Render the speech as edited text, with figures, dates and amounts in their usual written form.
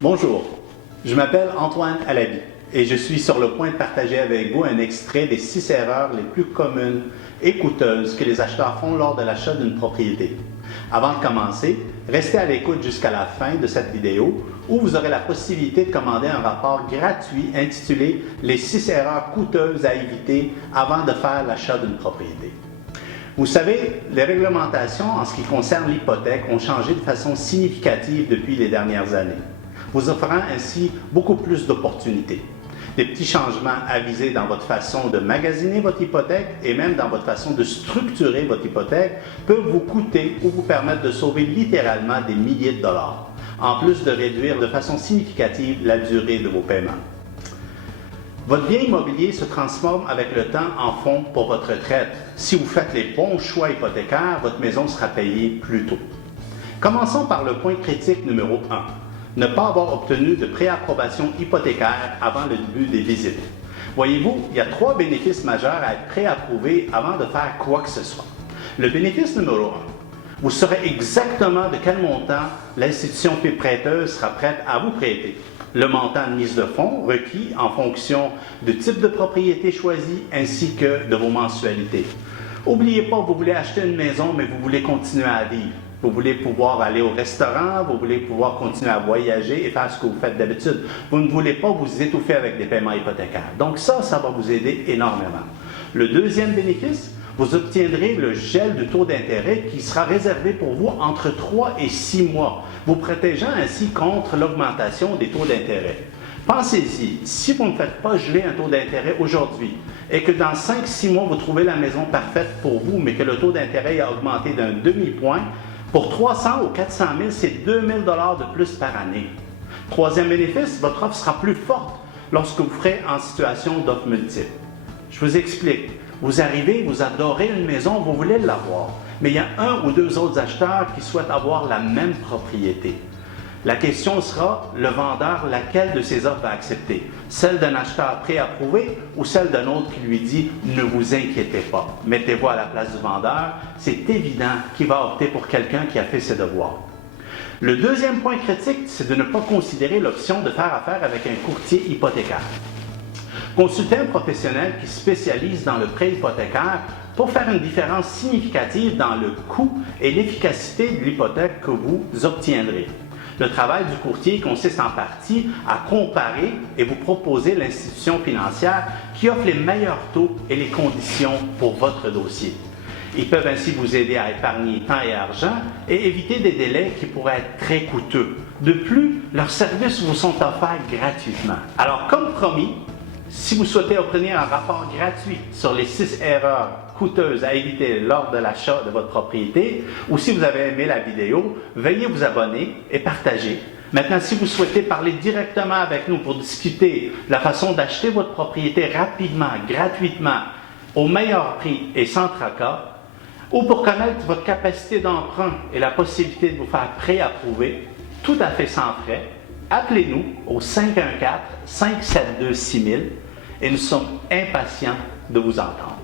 Bonjour, je m'appelle Antoine Alabi et je suis sur le point de partager avec vous un extrait des 6 erreurs les plus communes et coûteuses que les acheteurs font lors de l'achat d'une propriété. Avant de commencer, restez à l'écoute jusqu'à la fin de cette vidéo où vous aurez la possibilité de commander un rapport gratuit intitulé « Les 6 erreurs coûteuses à éviter avant de faire l'achat d'une propriété ». Vous savez, les réglementations en ce qui concerne l'hypothèque ont changé de façon significative depuis les dernières années, vous offrant ainsi beaucoup plus d'opportunités. Des petits changements avisés dans votre façon de magasiner votre hypothèque et même dans votre façon de structurer votre hypothèque peuvent vous coûter ou vous permettre de sauver littéralement des milliers de dollars, en plus de réduire de façon significative la durée de vos paiements. Votre bien immobilier se transforme avec le temps en fonds pour votre retraite. Si vous faites les bons choix hypothécaires, votre maison sera payée plus tôt. Commençons par le point critique numéro 1. Ne pas avoir obtenu de préapprobation hypothécaire avant le début des visites. Voyez-vous, il y a 3 bénéfices majeurs à être préapprouvé avant de faire quoi que ce soit. Le bénéfice numéro 1. Vous saurez exactement de quel montant l'institution prêteuse sera prête à vous prêter. Le montant de mise de fonds requis en fonction du type de propriété choisi ainsi que de vos mensualités. N'oubliez pas, vous voulez acheter une maison, mais vous voulez continuer à vivre. Vous voulez pouvoir aller au restaurant, vous voulez pouvoir continuer à voyager et faire ce que vous faites d'habitude. Vous ne voulez pas vous étouffer avec des paiements hypothécaires. Donc ça va vous aider énormément. Le deuxième bénéfice, vous obtiendrez le gel du taux d'intérêt qui sera réservé pour vous entre 3 et 6 mois, vous protégeant ainsi contre l'augmentation des taux d'intérêt. Pensez-y, si vous ne faites pas geler un taux d'intérêt aujourd'hui et que dans 5-6 mois, vous trouvez la maison parfaite pour vous, mais que le taux d'intérêt a augmenté d'un demi-point, pour 300 ou 400 000, c'est 2 000 $ de plus par année. Troisième bénéfice, votre offre sera plus forte lorsque vous serez en situation d'offre multiple. Je vous explique. Vous arrivez, vous adorez une maison, vous voulez l'avoir, mais il y a 1 ou 2 autres acheteurs qui souhaitent avoir la même propriété. La question sera, le vendeur, laquelle de ces offres va accepter? Celle d'un acheteur préapprouvé ou celle d'un autre qui lui dit « Ne vous inquiétez pas, mettez-vous à la place du vendeur », c'est évident qu'il va opter pour quelqu'un qui a fait ses devoirs. Le deuxième point critique, c'est de ne pas considérer l'option de faire affaire avec un courtier hypothécaire. Consultez un professionnel qui se spécialise dans le prêt hypothécaire pour faire une différence significative dans le coût et l'efficacité de l'hypothèque que vous obtiendrez. Le travail du courtier consiste en partie à comparer et vous proposer l'institution financière qui offre les meilleurs taux et les conditions pour votre dossier. Ils peuvent ainsi vous aider à épargner temps et argent et éviter des délais qui pourraient être très coûteux. De plus, leurs services vous sont offerts gratuitement. Alors, comme promis, si vous souhaitez obtenir un rapport gratuit sur les 6 erreurs coûteuses à éviter lors de l'achat de votre propriété, ou si vous avez aimé la vidéo, veuillez vous abonner et partager. Maintenant, si vous souhaitez parler directement avec nous pour discuter de la façon d'acheter votre propriété rapidement, gratuitement, au meilleur prix et sans tracas, ou pour connaître votre capacité d'emprunt et la possibilité de vous faire préapprouver, tout à fait sans frais, appelez-nous au 514-572-6000 et nous sommes impatients de vous entendre.